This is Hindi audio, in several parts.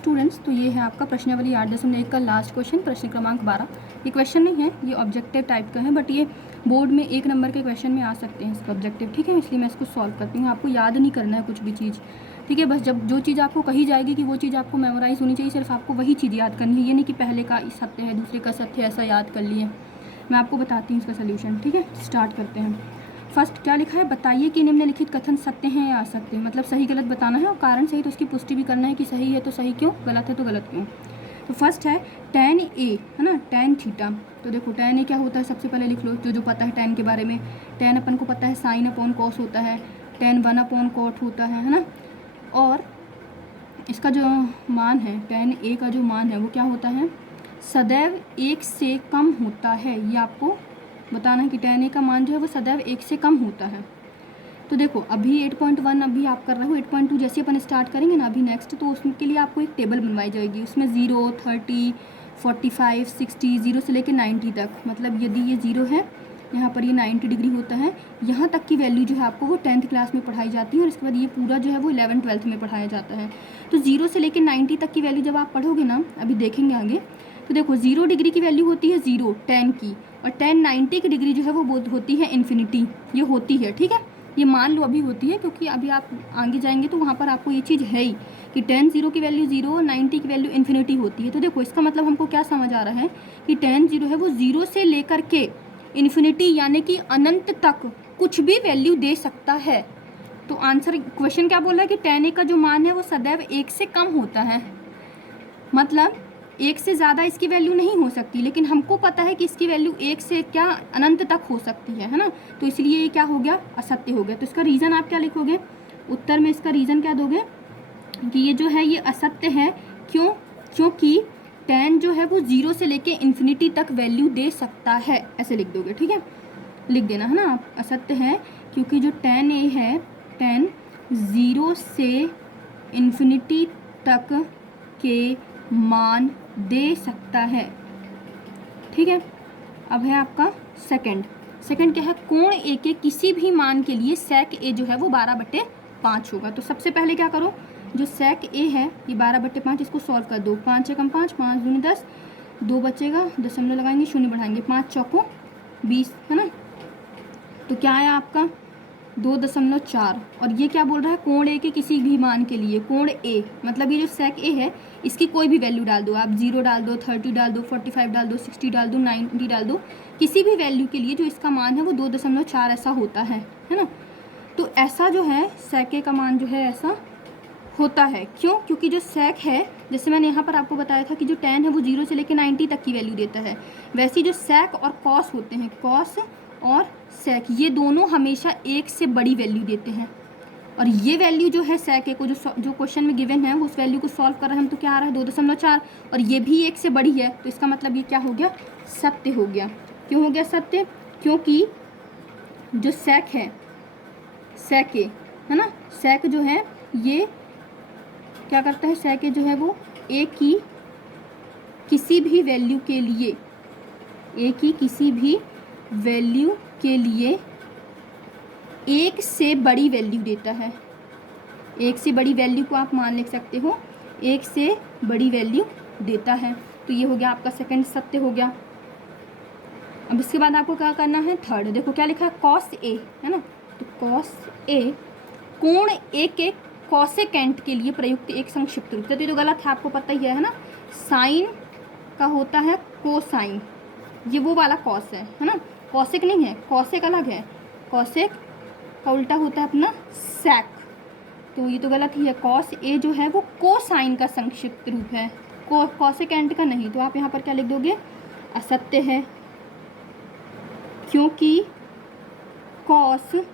स्टूडेंट्स, तो ये है आपका प्रश्नावली 8.1 का लास्ट क्वेश्चन, प्रश्न क्रमांक 12। ये क्वेश्चन नहीं है, ये ऑब्जेक्टिव टाइप का है, बट ये बोर्ड में 1 नंबर के क्वेश्चन में आ सकते हैं इसका ऑब्जेक्टिव, ठीक है। इसलिए मैं इसको सॉल्व करती हूँ। आपको याद नहीं करना है कुछ भी चीज़, ठीक है। बस जब जो चीज़ आपको कही जाएगी कि वो चीज़ आपको मेमोराइज होनी चाहिए, सिर्फ आपको वही चीज़ याद करनी है। ये नहीं कि पहले का सत्य है, दूसरे का सत्य है, ऐसा याद कर लिए। मैं आपको बताती हूँ इसका सोल्यूशन, ठीक है। स्टार्ट करते हैं। फर्स्ट क्या लिखा है, बताइए कि निम्नलिखित कथन सत्य हैं या असत्य, मतलब सही गलत बताना है और कारण सही तो उसकी पुष्टि भी करना है कि सही है तो सही क्यों, गलत है तो गलत क्यों। तो फर्स्ट है tan a, है ना, tan थीटा। तो देखो tan a क्या होता है, सबसे पहले लिख लो जो पता है tan के बारे में। tan अपन को पता है साइन अपॉन कॉस होता है, tan 1 अपॉन कॉट होता है ना। और इसका जो मान है, tan a का जो मान है वो क्या होता है, सदैव 1 से कम होता है। ये आपको बताना है कि tan a का मान जो है वो सदैव 1 से कम होता है। तो देखो अभी 8.1 अभी आप कर रहे हो, 8.2 जैसे अपन स्टार्ट करेंगे ना अभी नेक्स्ट, तो उसके लिए आपको एक टेबल बनवाई जाएगी। उसमें 0, 30, 45, 60, 0 से लेकर 90 तक, मतलब यदि ये 0 है, यहाँ पर ये 90 डिग्री होता है, यहाँ तक की वैल्यू जो है आपको वो 10th क्लास में पढ़ाई जाती है। और इसके बाद ये पूरा जो है वो 11th 12th में पढ़ाया जाता है। तो 0 से लेकर 90 तक की वैल्यू जब आप पढ़ोगे ना, अभी देखेंगे आगे, तो देखो 0 डिग्री की वैल्यू होती है 0 10 की, और 10 90 की डिग्री जो है वो होती है इन्फिनिटी। ये होती है, ठीक है, ये मान लो अभी होती है, क्योंकि अभी आप आगे जाएंगे तो वहाँ पर आपको ये चीज़ है ही कि 10 0 की वैल्यू 0 और 90 की वैल्यू इन्फिनिटी होती है। तो देखो इसका मतलब हमको क्या समझ आ रहा है कि 10 0 है वो 0 से लेकर के इन्फिनिटी यानी कि अनंत तक कुछ भी वैल्यू दे सकता है। तो आंसर क्वेश्चन क्या बोल रहा है कि tan a का जो मान है वो सदैव 1 से कम होता है, मतलब 1 से ज़्यादा इसकी वैल्यू नहीं हो सकती, लेकिन हमको पता है कि इसकी वैल्यू 1 से क्या अनंत तक हो सकती है ना। तो इसलिए ये क्या हो गया, असत्य हो गया। तो इसका रीज़न आप क्या लिखोगे, उत्तर में इसका रीज़न क्या दोगे कि ये जो है ये असत्य है। क्यों, क्योंकि tan जो है वो 0 से लेके इन्फिनिटी तक वैल्यू दे सकता है, ऐसे लिख दोगे, ठीक है, लिख देना है ना आप। असत्य है क्योंकि जो tan a है, tan 0 से इन्फिनिटी तक के मान दे सकता है, ठीक है। अब है आपका सेकंड क्या है, कोण ए के किसी भी मान के लिए sec a जो है वो 12/5 होगा। तो सबसे पहले क्या करो, जो sec a है ये 12/5, इसको सॉल्व कर दो। 5 एकम 5, 5 दूनी 10, 2 बचेगा, दशमलव लगाएंगे, शून्य बढ़ाएंगे, 5 चौको 20, है ना। तो क्या आया आपका 2.4। और ये क्या बोल रहा है, कोण ए के किसी भी मान के लिए, कोण ए मतलब ये जो sec a है इसकी कोई भी वैल्यू डाल दो आप, 0 डाल दो, 30 डाल दो, 45 डाल दो, 60 डाल दो, 90 डाल दो, किसी भी वैल्यू के लिए जो इसका मान है वो 2.4 ऐसा होता है ना। तो ऐसा जो है sec a का मान जो है ऐसा होता है। क्यों, क्योंकि जो sec है, जैसे मैंने यहाँ पर आपको बताया था कि जो tan है वो 0 से लेकर 90 तक की वैल्यू देता है, वैसे जो sec और cos होते हैं, cos और sec, ये दोनों हमेशा 1 से बड़ी वैल्यू देते हैं। और ये वैल्यू जो है sec a को जो क्वेश्चन में गिवन है, उस वैल्यू को सॉल्व कर रहे हैं हम, तो क्या आ रहा है 2.4, और ये भी 1 से बड़ी है। तो इसका मतलब ये क्या हो गया, सत्य हो गया। क्यों हो गया सत्य, क्योंकि जो sec है, sec a है ना, sec जो है ये क्या करता है, sec a जो है वो a की किसी भी वैल्यू के लिए, a की किसी भी वैल्यू के लिए 1 से बड़ी वैल्यू देता है। 1 से बड़ी वैल्यू को आप मान लिख सकते हो, 1 से बड़ी वैल्यू देता है। तो ये हो गया आपका सेकंड सत्य हो गया। अब इसके बाद आपको क्या करना है, थर्ड। देखो क्या लिखा है, cos a, है ना। तो cos a कोण a के कोसेकेंट के लिए प्रयुक्त एक संक्षिप्त रूप। तो ये तो गलत है, आपको पता ही है ना। साइन का होता है कोसाइन, ये वो वाला कॉस है ना, कॉसेक नहीं है, कॉसेक अलग है, कॉसेक का उल्टा होता है अपना sec। तो ये तो गलत ही है, cos a जो है वो कोसाइन का संक्षिप्त रूप है, कोसेकेंट का नहीं। तो आप यहाँ पर क्या लिख दोगे, असत्य है, क्योंकि cos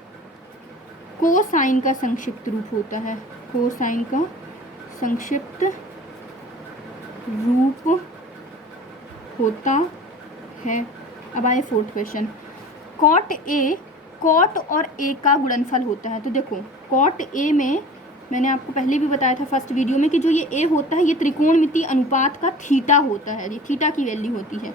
कोसाइन का संक्षिप्त रूप होता है, कोसाइन का संक्षिप्त रूप होता है। अब आए fourth question, cot a cot और a का गुणनफल होता है। तो देखो cot a में मैंने आपको पहले भी बताया था फर्स्ट वीडियो में कि जो ये a होता है ये त्रिकोणमितीय अनुपात का थीटा होता है, ये थीटा की वैल्यू होती है,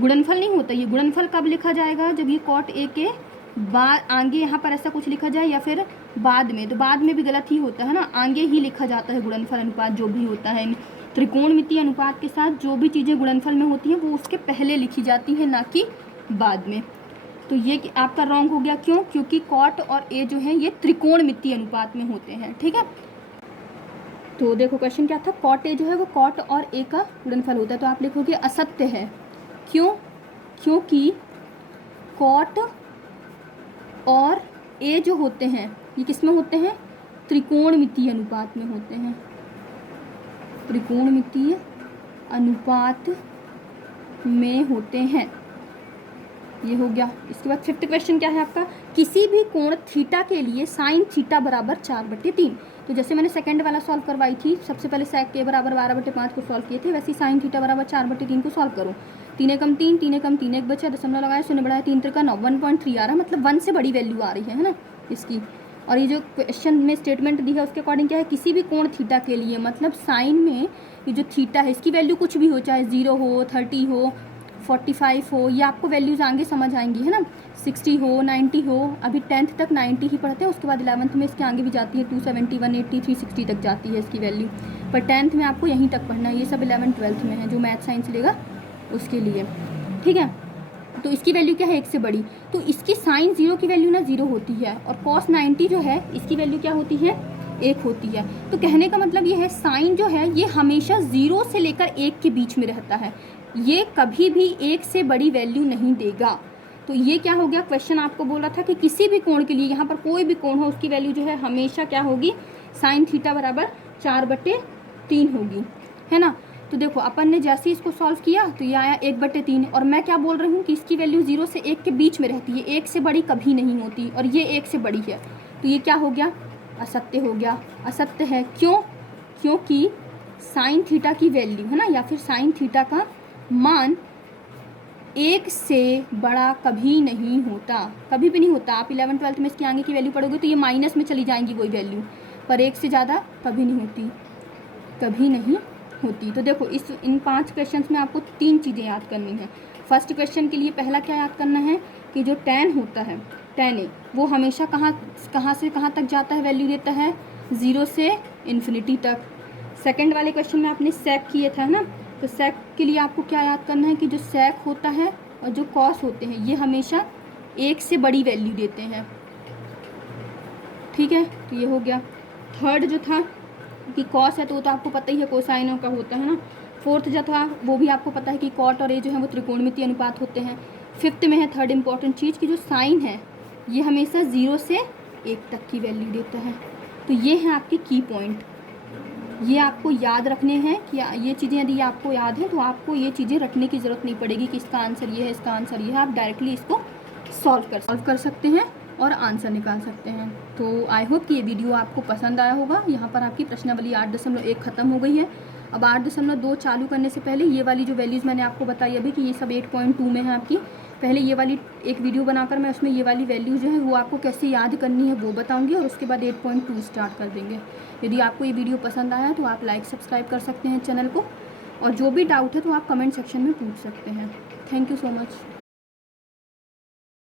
गुणनफल नहीं होता। ये गुणनफल कब लिखा जाएगा, जब ये cot a के बाद आगे यहाँ पर ऐसा कुछ लिखा जाए, या फिर बाद में, तो बाद में भी गलत ही होता है ना, आगे ही लिखा जाता है गुणनफल अनुपात जो भी होता है। त्रिकोणमितीय अनुपात के साथ जो भी चीज़ें गुणनफल में होती हैं वो उसके पहले लिखी जाती है, ना कि बाद में। तो ये आपका रॉन्ग हो गया, क्यों? क्योंकि कॉट और ए जो है ये त्रिकोणमितीय अनुपात में होते हैं, ठीक है। तो देखो क्वेश्चन क्या था, कॉट ए जो है वो कॉट और ए का गुणनफल होता है, तो आप लिखोगे असत्य है। क्यों? क्योंकि कॉट और ए जो होते हैं ये किस में होते हैं? त्रिकोणमितीय अनुपात में होते हैं, त्रिकोणमितीय अनुपात में होते हैं। ये हो गया। इसके बाद 5th क्वेश्चन क्या है आपका, किसी भी कोण थीटा के लिए साइन थीटा बराबर 4/3। तो जैसे मैंने सेकंड वाला सॉल्व करवाई थी, सबसे पहले sec के बराबर 12/5 को सॉल्व किए थे, वैसे ही साइन थीटा बराबर 4/3 को सॉल्व करो। 3 एकम 3, 3 एकम 3, एक बचा, दशमलव लगाया, 0 बढ़ाया, 3 त्रिका 9, 1.3 आ रहा है, मतलब 1 से बड़ी वैल्यू आ रही है ना इसकी। और ये जो क्वेश्चन में स्टेटमेंट दी है उसके अकॉर्डिंग क्या है, किसी भी कोण थीटा के लिए, मतलब साइन में ये जो थीटा है इसकी वैल्यू कुछ भी हो, चाहे 0 हो, 30 हो, 45 हो, ये आपको वैल्यूज़ आगे समझ आएंगी, है ना। 60 हो, 90 हो, अभी 10th तक 90 ही पढ़ते हैं, उसके बाद 11th में इसके आगे भी जाती है, 270, 180, 360 तक जाती है इसकी वैल्यू, पर 10th में आपको यहीं तक पढ़ना है। ये सब 11th 12th में है, जो मैथ साइंस लेगा उसके लिए, ठीक है। तो इसकी वैल्यू क्या है, 1 से बड़ी, तो इसकी साइन 0 की वैल्यू ना 0 होती है, और cos 90 जो है इसकी वैल्यू क्या होती है, 1 होती है। तो कहने का मतलब ये है, साइन जो है ये हमेशा 0 से लेकर 1 के बीच में रहता है, ये कभी भी 1 से बड़ी वैल्यू नहीं देगा। तो ये क्या हो गया, क्वेश्चन आपको बोला था कि किसी भी कोण के लिए, यहाँ पर कोई भी कोण हो उसकी वैल्यू जो है हमेशा क्या होगी, साइन थीटा बराबर 4/3 होगी, है ना। तो देखो अपन ने जैसे इसको सॉल्व किया तो ये आया 1/3, और मैं क्या बोल रही हूँ कि इसकी वैल्यू 0 से 1 के बीच में रहती है, 1 से बड़ी कभी नहीं होती, और ये 1 से बड़ी है, तो ये क्या हो गया, असत्य हो गया। असत्य है क्यों? क्योंकि साइन थीटा की वैल्यू, है ना, या फिर साइन थीटा का मान 1 से बड़ा कभी नहीं होता, कभी भी नहीं होता। आप 11th 12th में इसके आगे की वैल्यू पढ़ोगे तो ये माइनस में चली जाएंगी कोई वैल्यू, पर 1 से ज़्यादा कभी नहीं होती, कभी नहीं होती। तो देखो इन 5 क्वेश्चंस में आपको 3 चीज़ें याद करनी है। फर्स्ट क्वेश्चन के लिए पहला क्या याद करना है कि जो tan होता है, tan ए, वो हमेशा कहाँ से कहाँ तक जाता है, वैल्यू देता है 0 से इन्फिनिटी तक। सेकंड वाले क्वेश्चन में आपने sec किए था ना, तो sec के लिए आपको क्या याद करना है कि जो sec होता है और जो cos होते हैं ये हमेशा 1 से बड़ी वैल्यू देते हैं, ठीक है। तो ये हो गया। थर्ड जो था कि cos है तो वो तो आपको पता ही है, कोसाइन का होता है ना। फोर्थ जो था वो भी आपको पता है कि cot और a जो है वो त्रिकोणमितीय अनुपात होते हैं। फिफ्थ में है थर्ड इंपॉर्टेंट चीज़ कि जो साइन है ये हमेशा 0 से 1 तक की वैल्यू देता है। तो ये है आपके की पॉइंट, ये आपको याद रखने हैं कि ये चीज़ें यदि आपको याद है तो आपको ये चीज़ें रखने की ज़रूरत नहीं पड़ेगी कि इसका आंसर ये है, इसका आंसर ये है। आप डायरेक्टली इसको सॉल्व कर सकते हैं और आंसर निकाल सकते हैं। तो आई होप कि ये वीडियो आपको पसंद आया होगा। यहाँ पर आपकी प्रश्नावली 8.1 ख़त्म हो गई है। अब 8.2 चालू करने से पहले ये वाली जो वैल्यूज़ मैंने आपको बताई अभी कि ये सब 8.2 में है आपकी, पहले ये वाली एक वीडियो बनाकर मैं उसमें ये वाली वैल्यू जो है वो आपको कैसे याद करनी है वो बताऊंगी, और उसके बाद 8.2 स्टार्ट कर देंगे। यदि आपको ये वीडियो पसंद आया तो आप लाइक सब्सक्राइब कर सकते हैं चैनल को, और जो भी डाउट है तो आप कमेंट सेक्शन में पूछ सकते हैं। Thank you so much.